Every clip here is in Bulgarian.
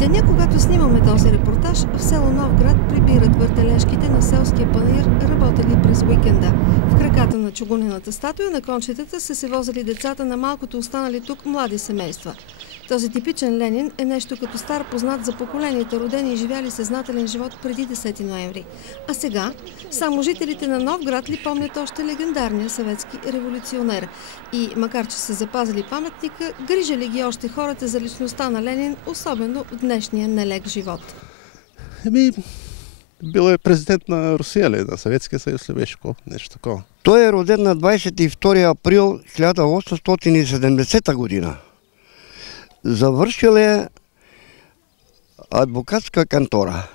Деня, когато снимаме този репортаж, в село Новград прибират въртележките на селския панаир, работили през уикенда. В краката на чугунената статуя на кончетата са се возили децата на малкото останали тук млади семейства. Този типичен Ленин е нещо като стар познат за поколенията, родени и живяли съзнателен живот преди 10 ноември. А сега само жителите на Новград ли помнят още легендарния съветски революционер. И макар че са запазили паметника, грижа ли ги още хората за личността на Ленин, особено в днешния нелек живот? Бил е президент на Русия, на Съветския съюз ли беше нещо такова? Той е роден на 22 април 1870 година. Завършил е адвокатска кантора.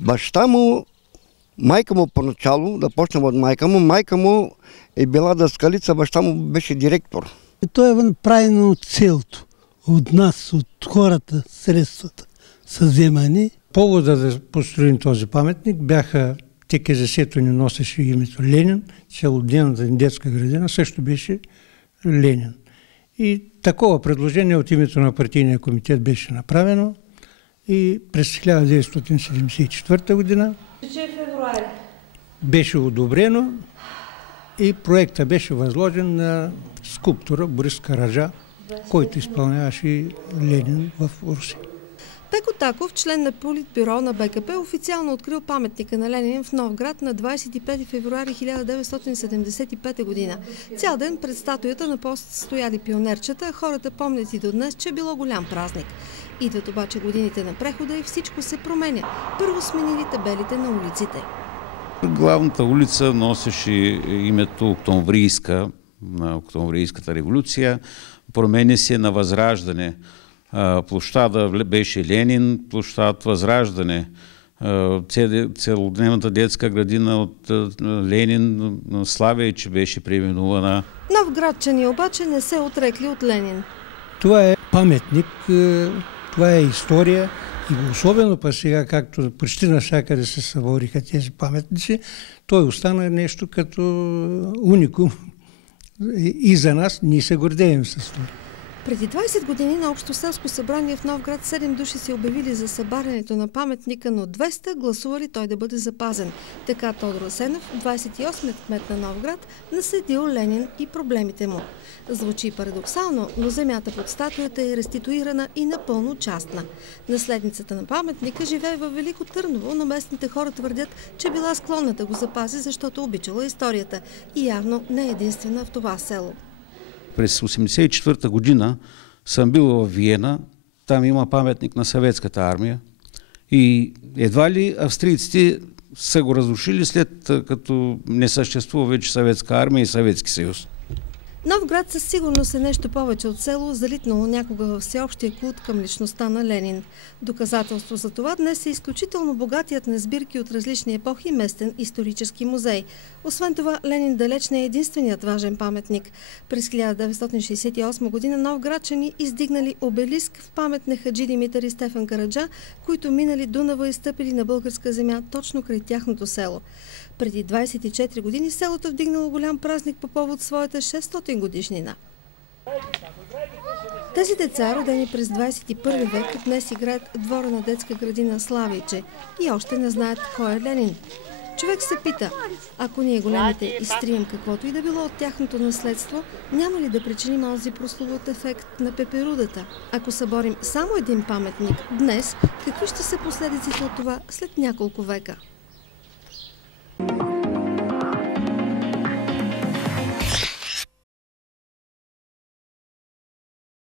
Баща му, майка му поначало, да почнем от майка му е била дъскалица, баща му беше директор. И той е направено от целото, от нас, от хората, средствата са вземани. Повода да построим този паметник бяха, ТКЗС-то ни носеше името Ленин, целодневната детска градина също беше Ленин. И такова предложение от името на партийния комитет беше направено и през 1974 година беше одобрено и проектът беше възложен на скулптора Борис Караджа, който изпълняваше Ленин в Русия. Пеко Таков, член на Политбюро на БКП, официално открил паметника на Ленин в Новград на 25 февруари 1975 година. Цял ден пред статуята на пост стояли пионерчета, а хората помнят и до днес, че било голям празник. Идват обаче годините на прехода и всичко се променя. Първо сменили табелите на улиците. Главната улица носеше името Октомврийска, на Октомврийската революция. Променя се на Възраждане. Площада беше Ленин, площад Възраждане. Целодневната детска градина от Ленин, Славейч беше преименувана. Новградчани обаче не се отрекли от Ленин. Това е паметник, това е история и особено па сега, както почти навсякъде се събориха тези паметници, той остана нещо като уникум и за нас ние се гордеем с това. Преди 20 години на Общо селско събрание в Новград 7 души се обявили за събарянето на паметника, но 200 гласували той да бъде запазен. Така Тодор Асенов, 28-ят кмет на Новград, наследил Ленин и проблемите му. Звучи парадоксално, но земята под статуята е реституирана и напълно частна. Наследницата на паметника живее във Велико Търново, но местните хора твърдят, че била склонна да го запази, защото обичала историята. И явно не е единствена в това село. През 1984 година съм бил в Виена, там има паметник на съветската армия и едва ли австрийците са го разрушили след като не съществува вече съветска армия и Съветски съюз. Новград със сигурност е нещо повече от село, залитнало някога във всеобщия култ към личността на Ленин. Доказателство за това днес е изключително богатият на сбирки от различни епохи местен исторически музей. Освен това, Ленин далеч не е единственият важен паметник. През 1968 година новградчани издигнали обелиск в памет на Хаджи Димитър и Стефан Караджа, които минали Дунава и стъпили на българска земя точно край тяхното село. Преди 24 години селото вдигнало голям празник по повод своята 600 годишнина. Тези деца, родени през 21 век, днес играят в двора на детска градина Славейче и още не знаят кой е Ленин. Човек се пита, ако ние големите изтрием каквото и да било от тяхното наследство, няма ли да причиним онзи прословут ефект на пеперудата? Ако съборим само един паметник днес, какви ще са последиците от това след няколко века?